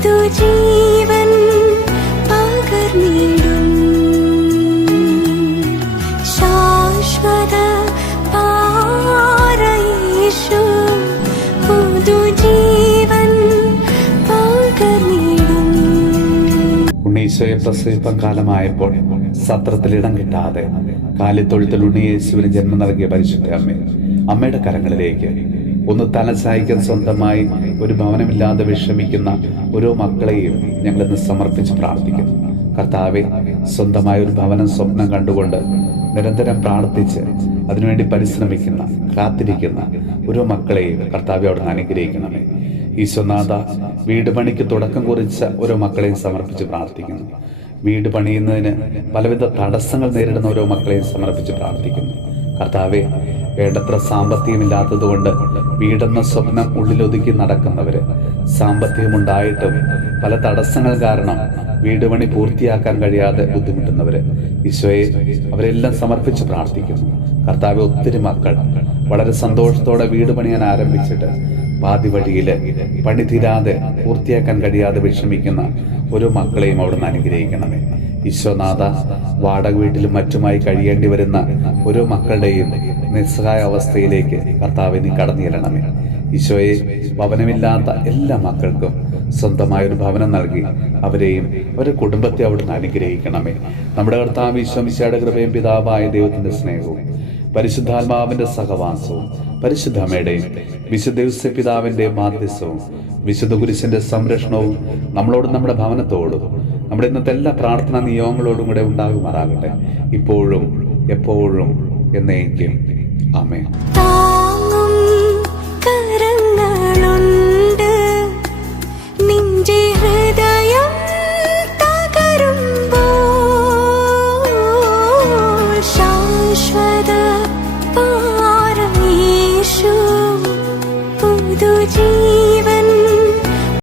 പുതുജീവൻ പകർന്നിടും ശാശ്വത പാറയേശു പുതുജീവൻ പകർന്നിടും. ഉണ്ണീശോയെ പ്രസവിപ്പം കാലമായപ്പോൾ സത്രത്തിൽ ഇടം കിട്ടാതെ കാലിത്തൊഴുത്തിൽ ഉണ്ണിയേശുവിന് ജന്മം നൽകിയ പരിശുദ്ധ അമ്മയുടെ കരങ്ങളിലേക്ക് ഒന്ന് തലചായ്ക്കാൻ സ്വന്തമായി ഒരു ഭവനമില്ലാതെ വിഷമിക്കുന്ന ഓരോ മക്കളെയും ഞങ്ങളിന്ന് സമർപ്പിച്ച് പ്രാർത്ഥിക്കുന്നു. കർത്താവെ, സ്വന്തമായ ഒരു ഭവനം സ്വപ്നം കണ്ടുകൊണ്ട് നിരന്തരം പ്രാർത്ഥിച്ച് അതിനുവേണ്ടി പരിശ്രമിക്കുന്ന കാത്തിരിക്കുന്ന ഓരോ മക്കളെയും കർത്താവെ അവിടുന്ന് അനുഗ്രഹിക്കണമേ. ഈശോനാഥ, വീട് പണിക്ക് തുടക്കം കുറിച്ച ഓരോ മക്കളെയും സമർപ്പിച്ച് പ്രാർത്ഥിക്കുന്നു. വീട് പണിയുന്നതിന് പലവിധ തടസ്സങ്ങൾ നേരിടുന്ന ഓരോ മക്കളെയും സമർപ്പിച്ച് പ്രാർത്ഥിക്കുന്നു. കർത്താവെ, വേണ്ടത്ര സാമ്പത്തികമില്ലാത്തത് കൊണ്ട് വീടെന്ന സ്വപ്നം ഉള്ളിലൊതുക്കി നടക്കുന്നവര്, സാമ്പത്തികമുണ്ടായിട്ടും പല തടസ്സങ്ങൾ കാരണം വീട് പണി പൂർത്തിയാക്കാൻ കഴിയാതെ ബുദ്ധിമുട്ടുന്നവര്, ഈശോയെ അവരെല്ലാം സമർപ്പിച്ച് പ്രാർത്ഥിക്കുന്നു. കർത്താവെ, ഒത്തിരി മക്കൾ വളരെ സന്തോഷത്തോടെ വീട് പണിയാൻ ആരംഭിച്ചിട്ട് പാതി വഴിയില് പണി തീരാതെ പൂർത്തിയാക്കാൻ കഴിയാതെ വിഷമിക്കുന്ന ഓരോ മക്കളെയും അവിടുന്ന് അനുഗ്രഹിക്കണമേ. ഈശോനാഥ, വാടക വീട്ടിലും മറ്റുമായി കഴിയേണ്ടി വരുന്ന ഓരോ മക്കളുടെയും നിസ്സഹായ അവസ്ഥയിലേക്ക് കർത്താവെ നീ കടന്നു ചെല്ലണമേ. ഈശോയെ, ഭവനമില്ലാത്ത എല്ലാ മക്കൾക്കും സ്വന്തമായൊരു ഭവനം നൽകി അവരെയും ഒരു കുടുംബത്തെ അവിടുന്ന് അനുഗ്രഹിക്കണമേ. നമ്മുടെ കർത്താവ് ഈശോ മിശിഹായുടെ കൃപയും പിതാവായ ദൈവത്തിന്റെ സ്നേഹവും പരിശുദ്ധാത്മാവിന്റെ സഹവാസവും പരിശുദ്ധ അമ്മയുടെയും വിശുദ്ധ ഔസേപ്പ് പിതാവിന്റെയും മാധ്യസ്ഥവും വിശുദ്ധ കുരിശിന്റെ സംരക്ഷണവും നമ്മളോടും നമ്മുടെ ഭവനത്തോടും നമ്മുടെ ഇന്നത്തെ എല്ലാ പ്രാർത്ഥനാ നിയോഗങ്ങളോടും കൂടെ ഉണ്ടാകുമാറാകട്ടെ, ഇപ്പോഴും എപ്പോഴും എന്നേക്കും. ആമേൻ.